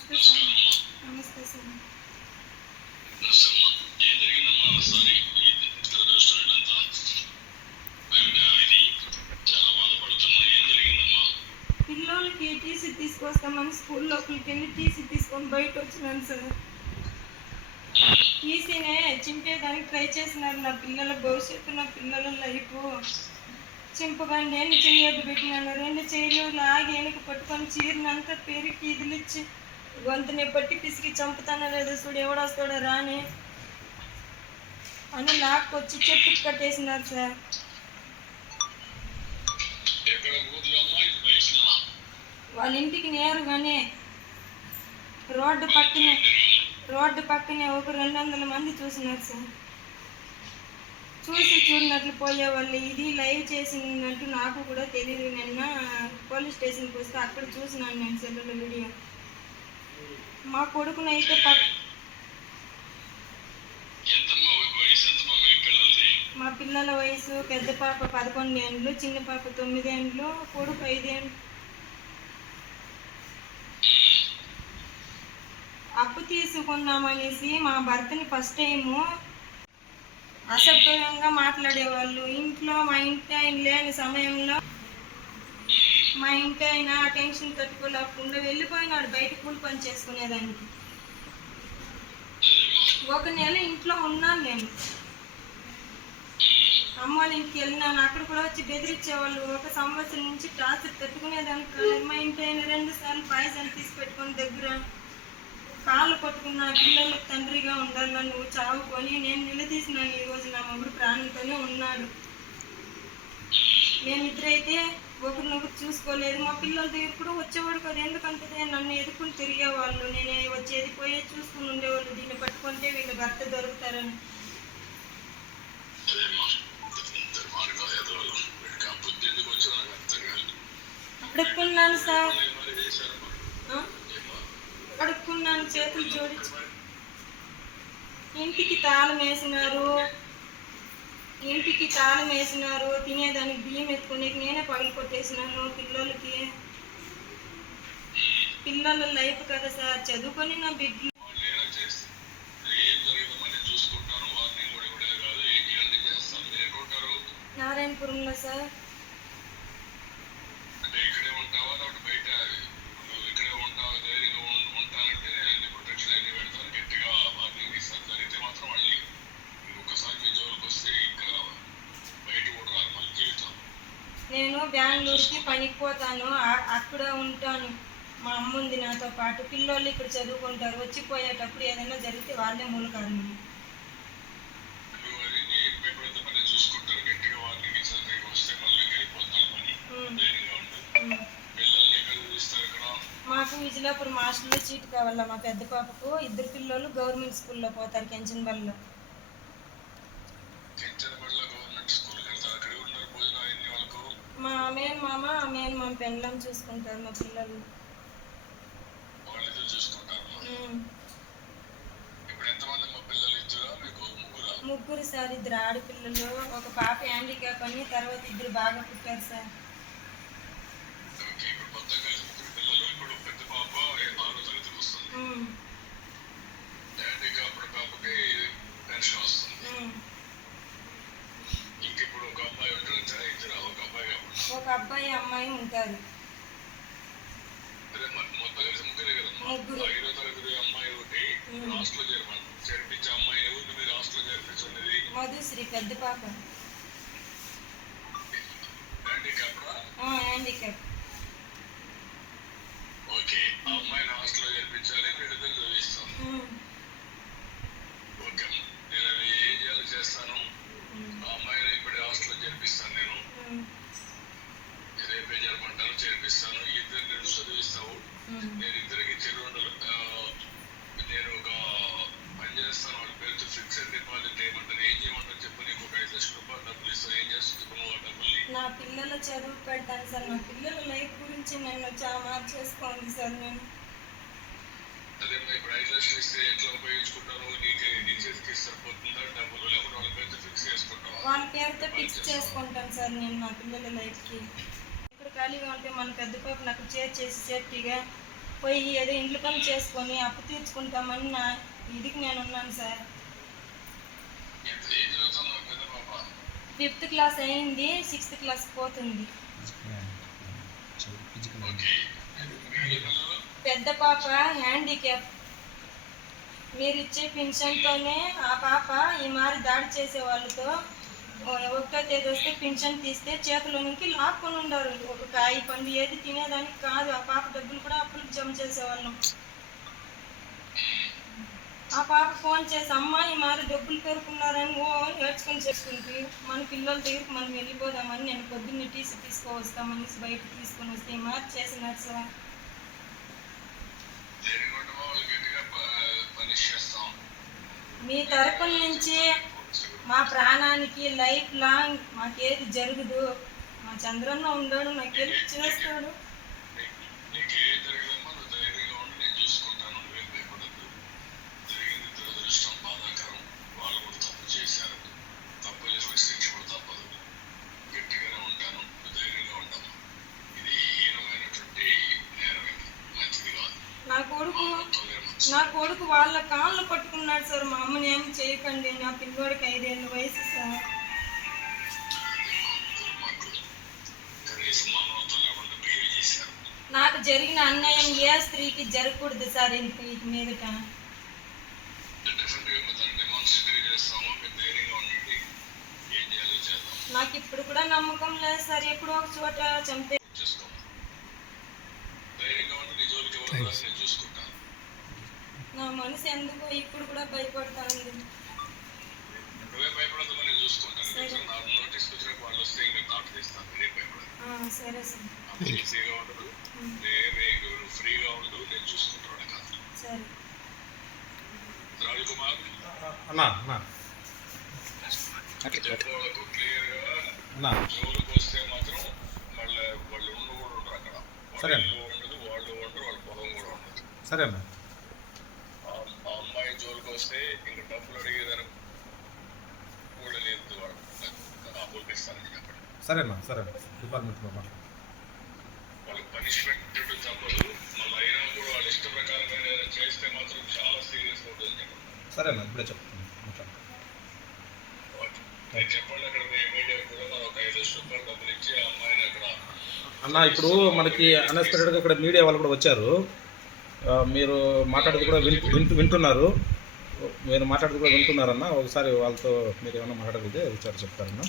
నమస్తే సార్. నమస్తే సార్. పిల్లలకి టీసీ తీసుకొస్తామని స్కూల్ లోపలికి వెళ్ళి టీసీ తీసుకొని బయట వచ్చినాను సార్. టీసీనే చింపేదానికి ట్రై చేసినారు. నా పిల్లల భవిష్యత్తు, నా పిల్లల లైఫ్ చింపగానే నేను చెయ్యొద్దు పెట్టినాను. 2 చెయ్యలు లాగి వెనక పట్టుకొని చీరనంతా పెరిగి ఇదిలిచ్చి గొంతుని పట్టి పిసికి చంపుతానో లేదో చూడు, ఎవడొస్తాడో రాని అని లాక్కొచ్చి చెట్టుకి కట్టేసినారు సార్. వాళ్ళ ఇంటికి నేరుగానే రోడ్డు పక్కనే ఒక 200 మంది చూసినారు సార్. చూసి చూడనట్లు పోయేవాళ్ళు. ఇది లైవ్ చేసినట్టు నాకు కూడా తెలియదు. నిన్న పోలీస్ స్టేషన్కి వస్తే అక్కడ చూసినాను నేను సెల్లులో వీడియో. మా కొడుకునైతే మా పిల్లల వయసు పెద్ద పాప 11 ఏండ్లు, చిన్న పాప 9 ఏండ్లు, కొడుకు 5 ఏండ్లు. అప్పు తీసుకున్నామనేసి మా భర్తని ఫస్ట్ టైము అసభ్యంగా మాట్లాడేవాళ్ళు. ఇంట్లో మా ఇంటి ఆయన లేని సమయంలో మా ఇంటి ఆయన టెన్షన్ తట్టుకోలేకుండా వెళ్ళిపోయినాడు బయట కూలి పని చేసుకునేదానికి. 1 నెల ఇంట్లో ఉన్నాను నేను. అమ్మ వాళ్ళ ఇంటికి వెళ్ళినాను. అక్కడ కూడా వచ్చి బెదిరించేవాళ్ళు. 1 సంవత్సరం నుంచి టార్చర్ తట్టుకునేదానికి. మా ఇంటి ఆయన 2 సార్లు పాయసాలు తీసి పెట్టుకొని దగ్గర కాళ్ళు పట్టుకున్న పిల్లలకు తండ్రిగా ఉండాలని నువ్వు చావుకొని నేను నిలదీసినాను. ఈరోజు నా మొగుడు ప్రాణంతోనే ఉన్నాడు. మేమిద్దరైతే ఒకరినొకరు చూసుకోలేదు. మా పిల్లల దగ్గర కూడా వచ్చేవాడు కదా. ఎందుకంటే నన్ను ఎదుర్కొని తిరిగేవాళ్ళు. నేను వచ్చేది పోయేది చూసుకుని ఉండేవాళ్ళు. దీన్ని పట్టుకుంటే వీళ్ళ భర్త దొరుకుతారని. అడుక్కున్నాను సార్, అడుక్కున్నాను, చేతులు జోడించి. ఇంటికి తాళం వేసినారు. తినేదానికి బియ్యం ఎత్తుకునే నేనే పగలు కొట్టేసినాను. పిల్లల లైఫ్ కదా సార్. చదువుకొని నా బిడ్డలు నారాయణపురంలో సార్. నేను బెంగళూరుకి పనికి పోతాను, అక్కడ ఉంటాను. మా అమ్మ ఉంది నాతో పాటు. పిల్లోళ్ళు ఇక్కడ చదువుకుంటారు. వచ్చిపోయేటప్పుడు ఏదైనా జరిగితే వాళ్ళే మూల కారణం. మాకు విజయలాపురం హాస్టల్లో సీట్ కావాలా. మా పెద్ద పాపకు 2 పిల్లలు గవర్నమెంట్ స్కూల్లో పోతారు, కెంచన్బల్లో. మా మేనమామ పెళ్ళం చూసుకుంటారు. మా పిల్లలు ముగ్గురు సార్. 2 ఆడపిల్లలు, ఒక పాప హ్యాండిక్యాప్ అని, తర్వాత 2 బాగా పుట్టారు సార్. ఒక అబ్బాయి అమ్మాయి ఉంటారు. ముగ్గురు. మధుశ్రీ పెద్ద పాప హ్యాండిక్యాప్. నా పిల్లల చదువు పెడతాను సార్. నా పిల్లల లైఫ్ గురించి నన్ను చాలా మార్చేసుకోండి సార్. నేను వాళ్ళ పేరుతో ఫిక్స్ చేసుకుంటాను సార్ నేను నా పిల్లల లైఫ్కి. ఇక్కడ ఖాళీగా ఉంటే మన పెద్ద పాప నాకు చేర్చేసి సేఫ్టీగా పోయి ఏదో ఇంట్లో పని చేసుకొని అప్పు తీర్చుకుంటామని నా ఇదికి నేను ఉన్నాను సార్. 5th క్లాస్ అయింది, 6th క్లాస్ పోతుంది. పెద్ద పాప హ్యాండిక్యాప్. మీరు ఇచ్చే పెన్షన్తోనే ఆ పాప ఈ మారి దాడి చేసే వాళ్ళతో 1వ తేదీ వస్తే పెన్షన్ తీస్తే చేతిలోనికి లాక్కొని ఉండారు. ఒక కాయ పండు ఏది తినేదానికి కాదు. ఆ పాప డబ్బులు కూడా అప్పులకు జమ చేసేవాళ్ళం. ఆ పాప ఫోన్ చేసి అమ్మ ఈ మారి డబ్బులు పెరుకున్నారని నేర్చుకొని చేసుకుంటూ మన పిల్లల దగ్గరికి మనం వెళ్ళిపోదామని నేను పొద్దున్నే టీసీ తీసుకువస్తామని బయటకు తీసుకొని వస్తే ఈ మారి చేసినారు సార్. మీ తరపున నుంచి మా ప్రాణానికి లైఫ్ లాంగ్ మాకేది జరగదు. మా చంద్రన్న ఉన్నాడు, నాకు హెల్ప్ చేస్తాడు. నా కొడుకు వాళ్ళ కాళ్ళు పట్టుకున్నాడు సార్. మా అమ్మని ఏమి చేయకండి, నా పిల్లోడికి 5 ఏళ్ళ వయసు సార్. నాకు జరిగిన అన్యాయం ఏ స్త్రీకి జరగకూడదు సార్. ఇంటి మీదట నాకు ఇప్పుడు కూడా నమ్మకం లేదు సార్. ఎప్పుడో ఒక చోట చంపే నా మనసు ఎందుకో ఇప్పుడు కూడా భయపడతా ఉంది. సరే సార్. సరే అన్నా అన్నా సరే అన్న సరే అన్న. అమ్మాయి జోలికి వస్తే ఇంక డబ్బులు అడిగేదాన్ని కూడా లేదు. వాళ్ళు ఇస్తానని చెప్పండి. సరే అన్న సరే అన్న. డిపార్ట్మెంట్లో వాళ్ళకి పనిష్మెంట్ తప్పదు. మళ్ళీ అయినా కూడా వాళ్ళ ఇష్ట ప్రకారంగా ఏదైనా చేస్తే మాత్రం చాలా సీరియస్ ఉంటుంది చెప్పండి. సరే అన్న ఇప్పుడే చెప్తాను. చెప్పండి. అక్కడ మీడియా కూడా మనం ఒక 5 లక్షల రూపాయలు డబ్బులు ఇచ్చి ఆ అమ్మాయిని అక్కడ అన్న ఇప్పుడు మనకి అన్ఎక్స్పెక్టెడ్గా ఇక్కడ మీడియా వాళ్ళు కూడా వచ్చారు. మీరు మాట్లాడేది కూడా వింటున్నారు. మీరు మాట్లాడేది కూడా వింటున్నారన్న. ఒకసారి వాళ్ళతో మీరు ఏమైనా మాట్లాడేది వచ్చారు చెప్తారన్నా.